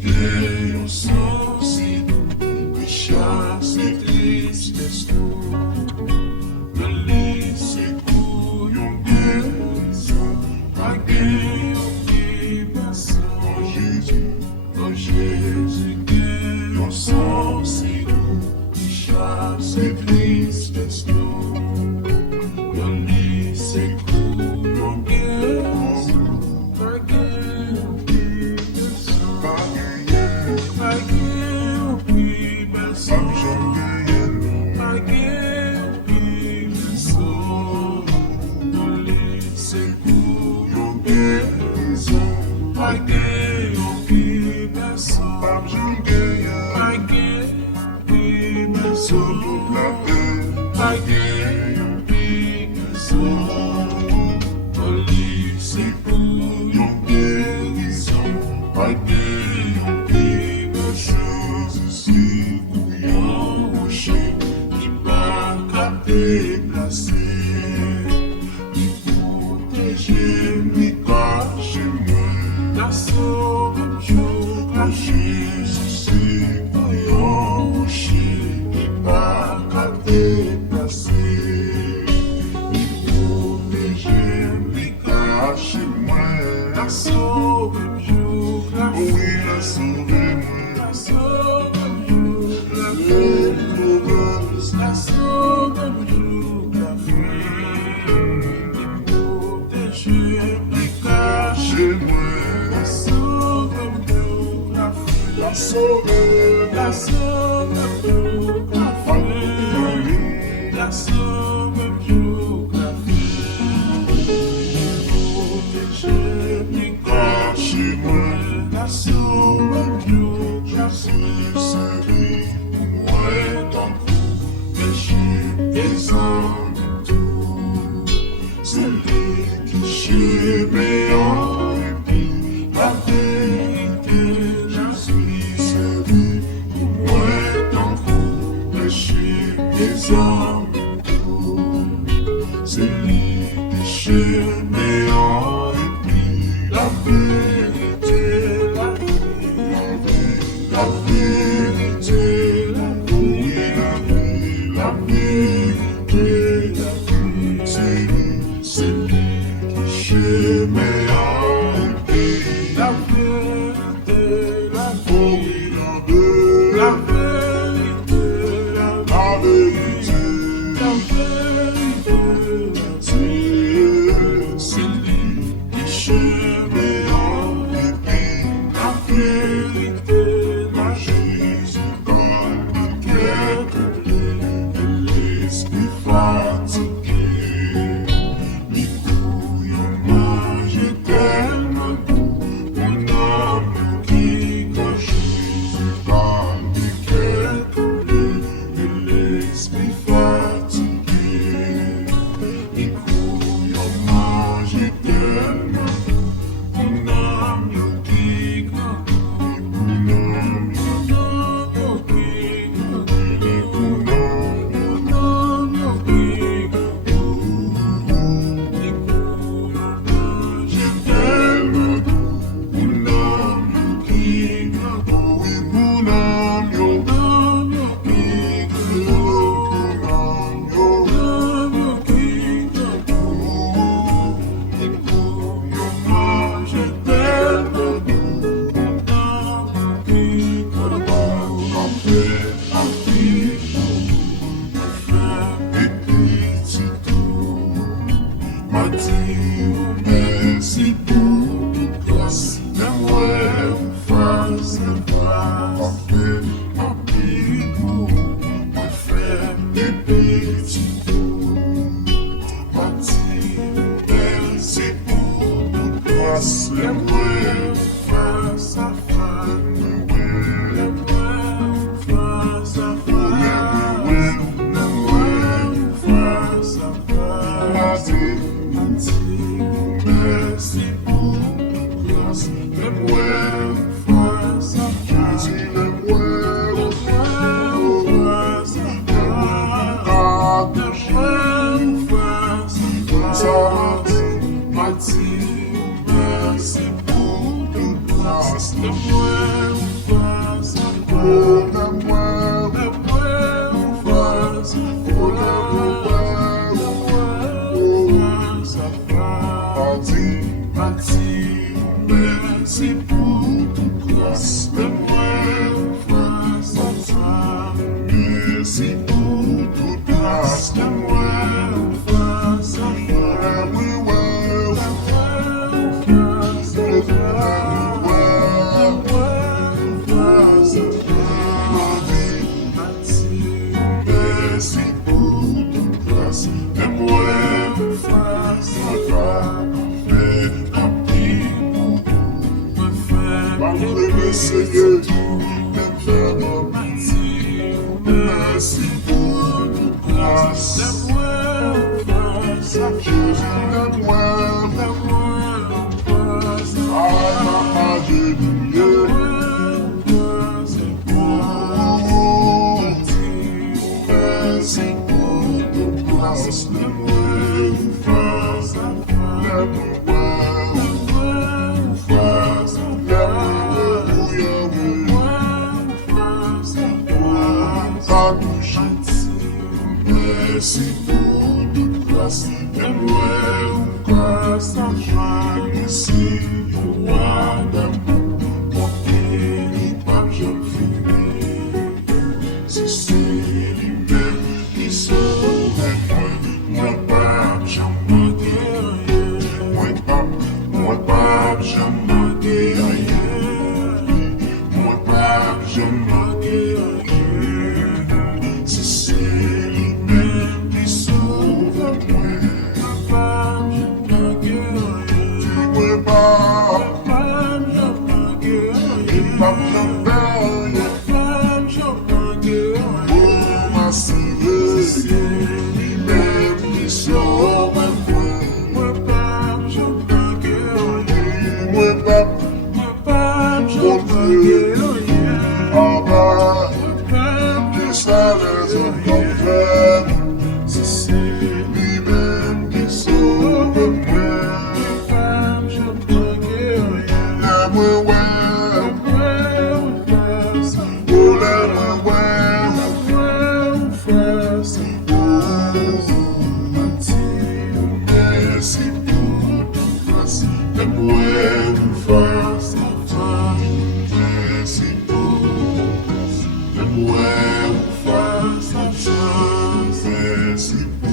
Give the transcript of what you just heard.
que eu sou si chasse tristesse de laisser couillon guérison paguer au pibasso oh Jésus que eu sou si chasse tristesse de laisser couillon guérison paguer au pibasso paguer au pibasso paguer au pibasso de laisser couillon guérison paguer au pibasso paguer au pibasso paguei um picasso, polícia e um guerrison, paguei um picasso, se cuiam o che, e barca déplacé, e protéger, me cache-moi, la sauve, je Jesus, se cuiam o che, e barca déplacé, me protéger, me cache-moi, la sauve, je la oui, la sauve-moi, la sauve, je la fais, la sauve, je la fais, me protéger, me cache-moi, la sauve, je la fais, la sauve, la sauve, je la fais, la sauve, je la fais, protéger, me cache-moi, la sauve, je la fais, servi pour moi dans tout péché des hommes tout, c'est lui qui chez meilleur et puis la vérité, je suis servi pour moi dans tout péché des hommes tout, c'est lui qui chez meilleur et puis la vérité, la vie, la vérité, la vie, la vérité, la vie, c'est lui qui chez meilleur et puis la vérité, la vie, la vérité, la vérité, la vérité, c'est lui qui chez meilleur et puis la vérité, la Jésus dans le cœur de l'esprit fatigué, les couillons mangent tellement doux, mon âme qui quand Jésus dans le cœur de l'esprit fatigué, les couillons mangent tellement doux, mon âme qui quand merci pour toute grâce, j'aimerais vous faire cette grâce, ma vie pour me faire des petits tours, merci pour toute grâce, j'aimerais vous faire sa femme, j'aimerais vous faire sa femme, j'aimerais vous faire sa femme. Merci pour toute grâce, j'aimerais vous faire sa grâce, j'aimerais vous faire sa grâce, j'aimerais vous faire sa grâce, merci pour toute grâce, j'aimerais merci pour toute grâce, fais-moi face à toi. Merci pour toute grâce, fais-moi face à toi. Fais-moi face à toi. Face à toi. Merci pour toute grâce, fais-moi face à toi. Seigneur, merci pour toute grâce, Jésus, donne-moi merci pour toute grâce, merci pour toute grâce, fais-moi face à toi. Merci, roi d'amour, mon pays, pas jamais fini. Si c'est lui-même qui sauve moi pas jamais rien. Moi pas jamais rien. Moi pas jamais rien. Si c'est Merci pour